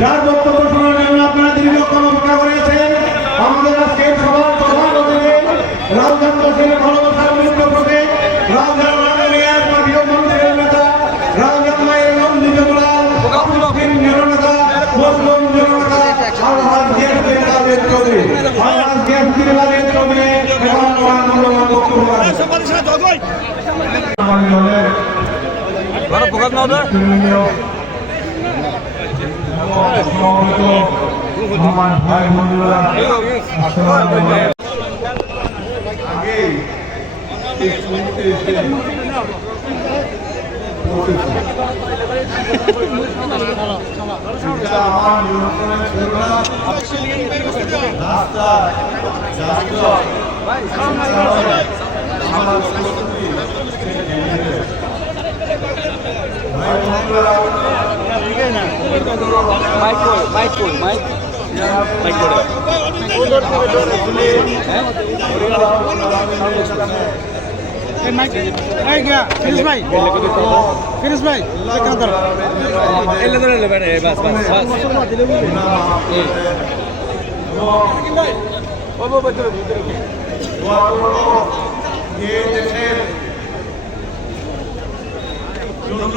যার বক্তব্য শোনার জন্য আপনারা দীর্ঘক্ষণ অপেক্ষা করেছেন আমাদের আজকের সভার প্রধান অতিথি রাজধানী দশের ভালোবাসার মুক্ত প্রতি রাজধানী রাজানিয়ার পার্টির মানুষের নেতা রাজধানীর রঞ্জিত মোলাল আব্দুল জননেতা মুসলিম জননেতা আলহাজ গিয়াসুদ্দিন আবেদ চৌধুরী আলহাজ গিয়াসুদ্দিন আবেদ চৌধুরী এবং আমার মূল্যবান বক্তব্য রাখেন আমাদের দলের আমার ভাই বন্ধুরা মাইক কই মাইক কই মাইক মাইক করে ফিরিস ভাই ফিরিস ভাই। এলে ধরে। নেবেন বাস বাস বাস। এই। দেশের জন্য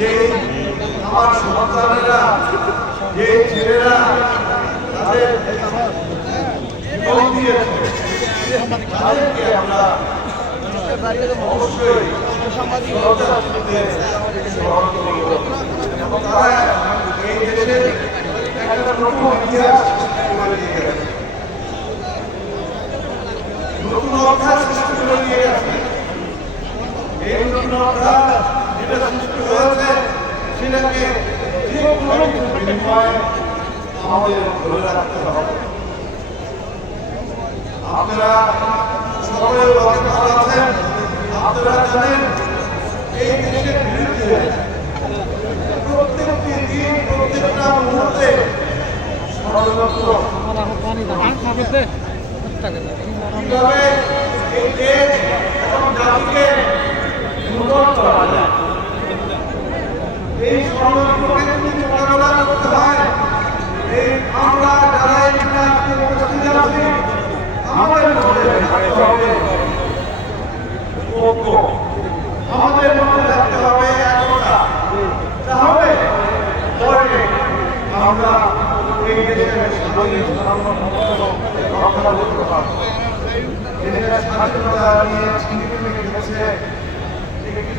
যে আমার সন্তানেরা যে ছেলেরা তাদের জীবন দিয়েছে তাদেরকে আমরা অবশ্যই। এবং তারা এই দেশের একটা নতুন ইতিহাস সৃষ্টি করে দিয়ে গেছে নতুন অধ্যায় সৃষ্টি করে দিয়ে গেছে এই নতুন অধ্যায় যেটা সৃষ্টি হয়েছে সেটাকে যে কোনো কিছুর বিনিময়ে আমাদের ধরে রাখতে আপনারা আছেন আপনারা জানেন এই দেশের বিরুদ্ধে প্রত্যেকটি দিন প্রত্যেকটা মুহূর্তে ষড়যন্ত্র কীভাবে এই দেশ এবং জাতিকে উন্নত করা যায় এই ষড়যন্ত্রকে যদি মোকাবেলা করতে হয় এই আমরা যারা এখানে আজকে উপস্থিত আছি আমাদের মধ্যে থাকতে হবে ঐক্য। আমাদের মধ্যে থাকতে হবে একতা তাহলে পরে আমরা এই দেশের স্বাধীন সার্বভৌমত্ব রক্ষা করতে পারব দেশের স্বাধীনতা নিয়ে ছিনিয়ে গেছে একটি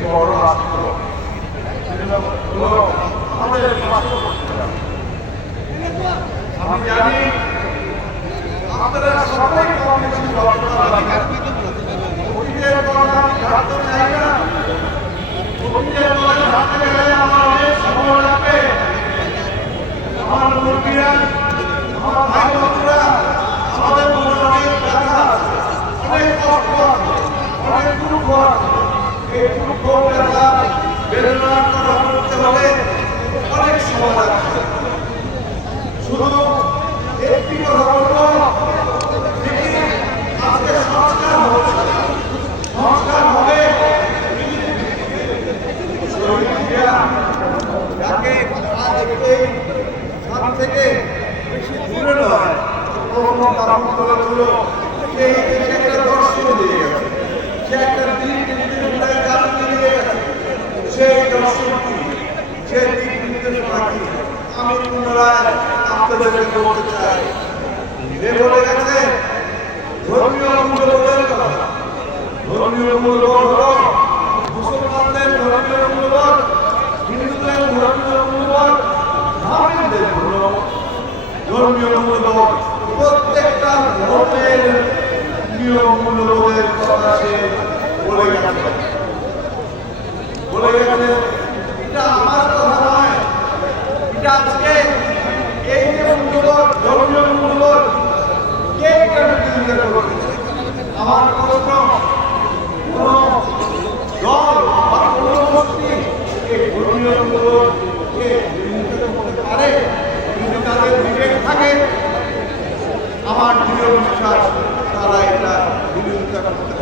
বড় রাষ্ট্র আমাদের আমি জানি আপনারা সবাই কম বেশি অতীতের কথা জানতে চাই জানতে গেলে আমার অনেক সময় লাগবে আমার মুরগিরা আমার ভাই বন্ধুরা আমাদের মনে অনেক ব্যথা আছে, অনেক কষ্ট আছে, অনেক দুঃখ আছে। এই দুঃখ ব্যথা বেদনার কথা হলে অনেক সময় লাগবে শুধু সংস্কার হচ্ছে যাকে স্থান থেকে বেশি দূরে নয় এই দেশে একটা দর্শন দিয়ে গেছে সে একটা দিক নির্দেশনায় জাতি দিয়ে গেছে সেই দর্শনটি সে দিক নির্দেশনা কি আমি পুনরায় আপনাদেরকে বলতে চাই এ বলে গেছে ধর্মীয় কথা ধর্মীয় মূল্যবোধ হল মুসলমানদের ধর্মীয় মূল্যবোধ হিন্দুদের ধর্মীয় মূল্যবোধ ধার্মিকদের ধর্ম- ধর্মীয় মূল্যবোধ প্রত্যেকটা ধর্মের নিয়ম মূল্যবোধের কথা সে বলে গেছে। con el.